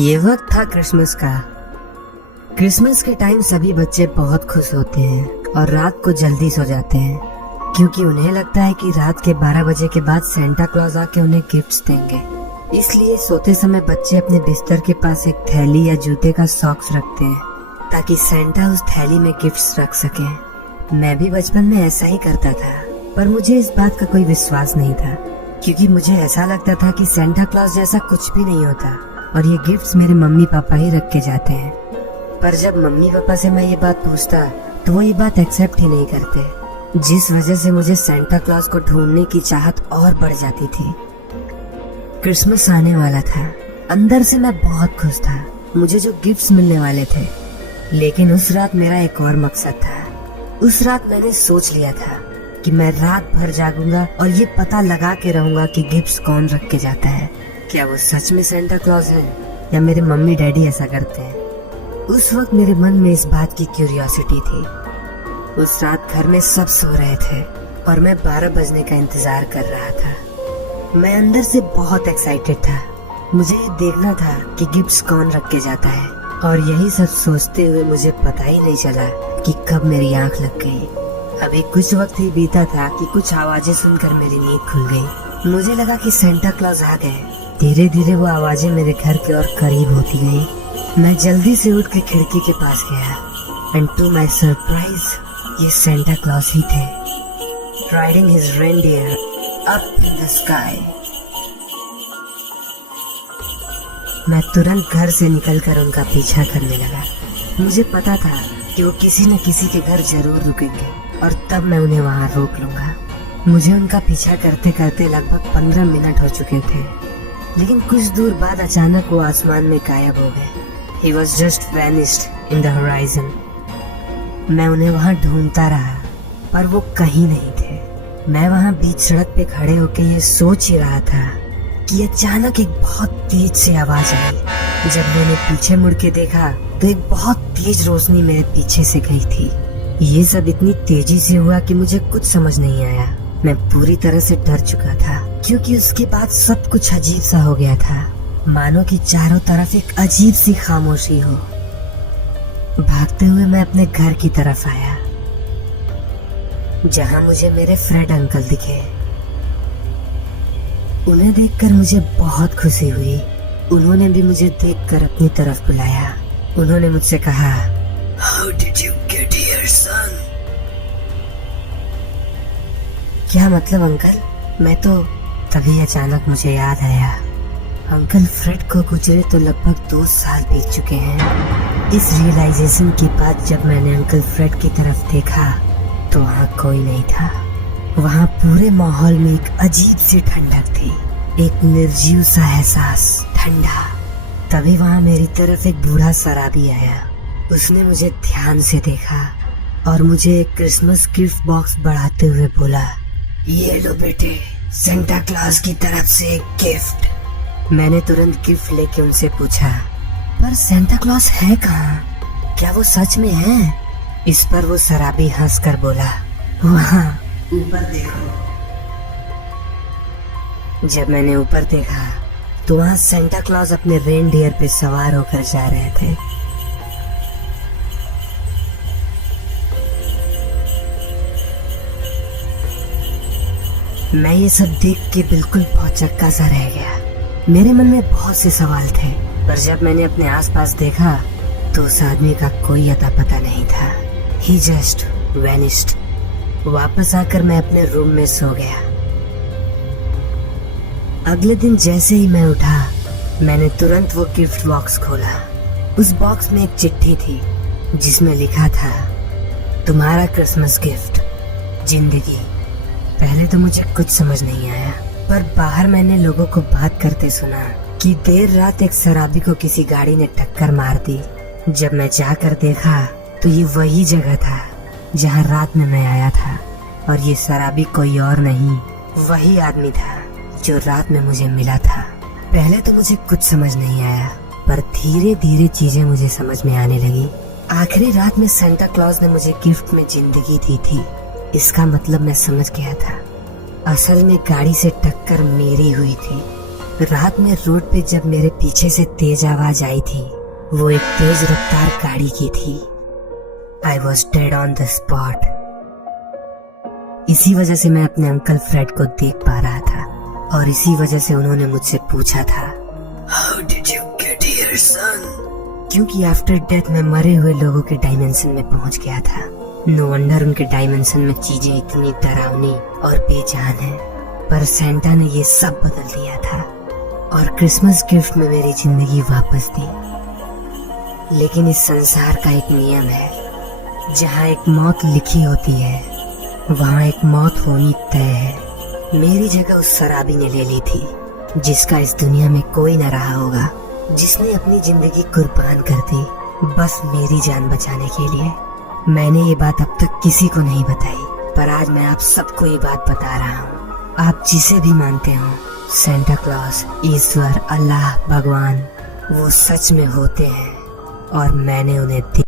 ये वक्त था क्रिसमस का। क्रिसमस के टाइम सभी बच्चे बहुत खुश होते हैं और रात को जल्दी सो जाते हैं, क्योंकि उन्हें लगता है कि रात के 12 बजे के बाद सेंटा क्लॉज आके उन्हें गिफ्ट्स देंगे। इसलिए सोते समय बच्चे अपने बिस्तर के पास एक थैली या जूते का सॉक्स रखते हैं ताकि सेंटा उस थैली में गिफ्ट्स रख सके। मैं भी बचपन में ऐसा ही करता था, पर मुझे इस बात का कोई विश्वास नहीं था, क्योंकि मुझे ऐसा लगता था कि सेंटा क्लॉज जैसा कुछ भी नहीं होता और ये गिफ्ट्स मेरे मम्मी पापा ही रख के जाते हैं। पर जब मम्मी पापा से मैं ये बात पूछता तो वो ये बात एक्सेप्ट ही नहीं करते, जिस वजह से मुझे सेंटा क्लॉज को ढूंढने की चाहत और बढ़ जाती थी। क्रिसमस आने वाला था। अंदर से मैं बहुत खुश था, मुझे जो गिफ्ट्स मिलने वाले थे। लेकिन उस रात मेरा एक और मकसद था। उस रात मैंने सोच लिया था कि मैं रात भर जागूंगा और ये पता लगा के रहूंगा कि गिफ्ट्स कौन रख के जाता है। क्या वो सच में सेंटा क्लॉज है या मेरे मम्मी डैडी ऐसा करते हैं? उस वक्त मेरे मन में इस बात की क्यूरियोसिटी थी। उस रात घर में सब सो रहे थे और मैं 12 बजने का इंतजार कर रहा था। मैं अंदर से बहुत एक्साइटेड था। मुझे ये देखना था कि गिफ्ट्स कौन रख के जाता है, और यही सब सोचते हुए मुझे पता ही नहीं चला कि कब मेरी आंख लग गई। अभी कुछ वक्त ही बीता था कि कुछ आवाजें सुनकर मेरी नींद खुल गई। मुझे लगा कि सेंटा क्लॉज आ गए। धीरे धीरे वो आवाजें मेरे घर के और करीब होती गई। मैं जल्दी से उठ के खिड़की के पास गया, एंड टू माय सरप्राइज ये सेंटा क्लॉज ही थे, riding his reindeer up in the sky. मैं तुरंत घर से निकलकर उनका पीछा करने लगा। मुझे पता था कि वो किसी न किसी के घर जरूर रुकेंगे और तब मैं उन्हें वहां रोक लूंगा। मुझे उनका पीछा करते करते लगभग 15 मिनट हो चुके थे, लेकिन कुछ दूर बाद अचानक वो आसमान में गायब हो गए। He was just vanished in the horizon. मैं उन्हें वहाँ ढूंढता रहा, पर वो कहीं नहीं थे। मैं वहाँ बीच सड़क पे खड़े होके ये सोच ही रहा था कि अचानक एक बहुत तेज सी आवाज आई। जब मैंने पीछे मुड़ के देखा तो एक बहुत तेज रोशनी मेरे पीछे से गई थी। ये सब इतनी तेजी से हुआ कि मुझे कुछ समझ नहीं आया। मैं पूरी तरह से डर चुका था, क्योंकि उसके बाद सब कुछ अजीब सा हो गया था, मानो कि चारों तरफ एक अजीब सी खामोशी हो। भागते हुए मैं अपने घर की तरफ आया, जहां मुझे मेरे फ्रेड अंकल दिखे। उन्हें देखकर मुझे बहुत खुशी हुई। उन्होंने भी मुझे देखकर अपनी तरफ बुलाया। उन्होंने मुझसे कहा, How did you get here, son? क्या मतलब अंकल? मैं तो तभी अचानक मुझे याद आया, अंकल फ्रेड को गुजरे तो लगभग 2 साल बीत चुके हैं। इस रियलाइजेशन के बाद जब मैंने अंकल फ्रेड की तरफ देखा तो वहाँ कोई नहीं था। वहाँ पूरे माहौल में एक अजीब सी ठंडक थी, एक निर्जीव सा एहसास, ठंडा। तभी वहाँ मेरी तरफ एक बूढ़ा शराबी आया। उसने मुझे ध्यान से देखा और मुझे एक क्रिसमस गिफ्ट बॉक्स बढ़ाते हुए बोला, ये लो बेटे, सेंटा क्लॉज की तरफ से एक गिफ्ट। मैंने तुरंत गिफ्ट लेके उनसे पूछा, पर सेंटा क्लॉज है कहाँ? क्या वो सच में है? इस पर वो शराबी हंसकर बोला, वहाँ ऊपर देखो। जब मैंने ऊपर देखा तो वहाँ सेंटा क्लॉज अपने रेनडियर पे सवार होकर जा रहे थे। मैं ये सब देख के बिल्कुल भौचक्का सा रह गया। मेरे मन में बहुत से सवाल थे, पर जब मैंने अपने आसपास देखा तो उस आदमी का कोई अता पता नहीं था। He just vanished. वापस आकर मैं अपने रूम में सो गया। अगले दिन जैसे ही मैं उठा, मैंने तुरंत वो गिफ्ट बॉक्स खोला। उस बॉक्स में एक चिट्ठी थी जिसमें लिखा था, तुम्हारा क्रिसमस गिफ्ट, जिंदगी। पहले तो मुझे कुछ समझ नहीं आया, पर बाहर मैंने लोगों को बात करते सुना कि देर रात एक शराबी को किसी गाड़ी ने टक्कर मार दी। जब मैं जाकर देखा तो ये वही जगह था जहां रात में मैं आया था, और ये शराबी कोई और नहीं, वही आदमी था जो रात में मुझे मिला था। पहले तो मुझे कुछ समझ नहीं आया, पर धीरे धीरे चीजें मुझे समझ में आने लगी। आखिरी रात में सेंटा क्लॉज ने मुझे गिफ्ट में जिंदगी दी थी। इसका मतलब मैं समझ गया था, असल में गाड़ी से टक्कर मेरी हुई थी। रात में रोड पे जब मेरे पीछे से तेज आवाज आई थी, वो एक तेज रफ्तार गाड़ी की थी। I was dead on the spot. इसी वजह से मैं अपने अंकल फ्रेड को देख पा रहा था और इसी वजह से उन्होंने मुझसे पूछा था, how did you get here son? क्योंकि आफ्टर डेथ मैं मरे हुए लोगों के डायमेंशन में पहुंच गया था। नो वंडर उनके डायमेंशन में चीजें इतनी डरावनी और बेजान हैं। पर सेंटा ने ये सब बदल दिया था और क्रिसमस गिफ्ट में मेरी जिंदगी वापस दी। लेकिन इस संसार का एक नियम है, जहाँ एक मौत लिखी होती है वहाँ एक मौत होनी तय है। मेरी जगह उस शराबी ने ले ली थी, जिसका इस दुनिया में कोई न रहा होगा, जिसने अपनी जिंदगी कुर्बान कर दी बस मेरी जान बचाने के लिए। मैंने ये बात अब तक किसी को नहीं बताई, पर आज मैं आप सबको ये बात बता रहा हूँ। आप जिसे भी मानते हो, सेंटा क्लॉज, ईश्वर, अल्लाह, भगवान, वो सच में होते हैं और मैंने उन्हें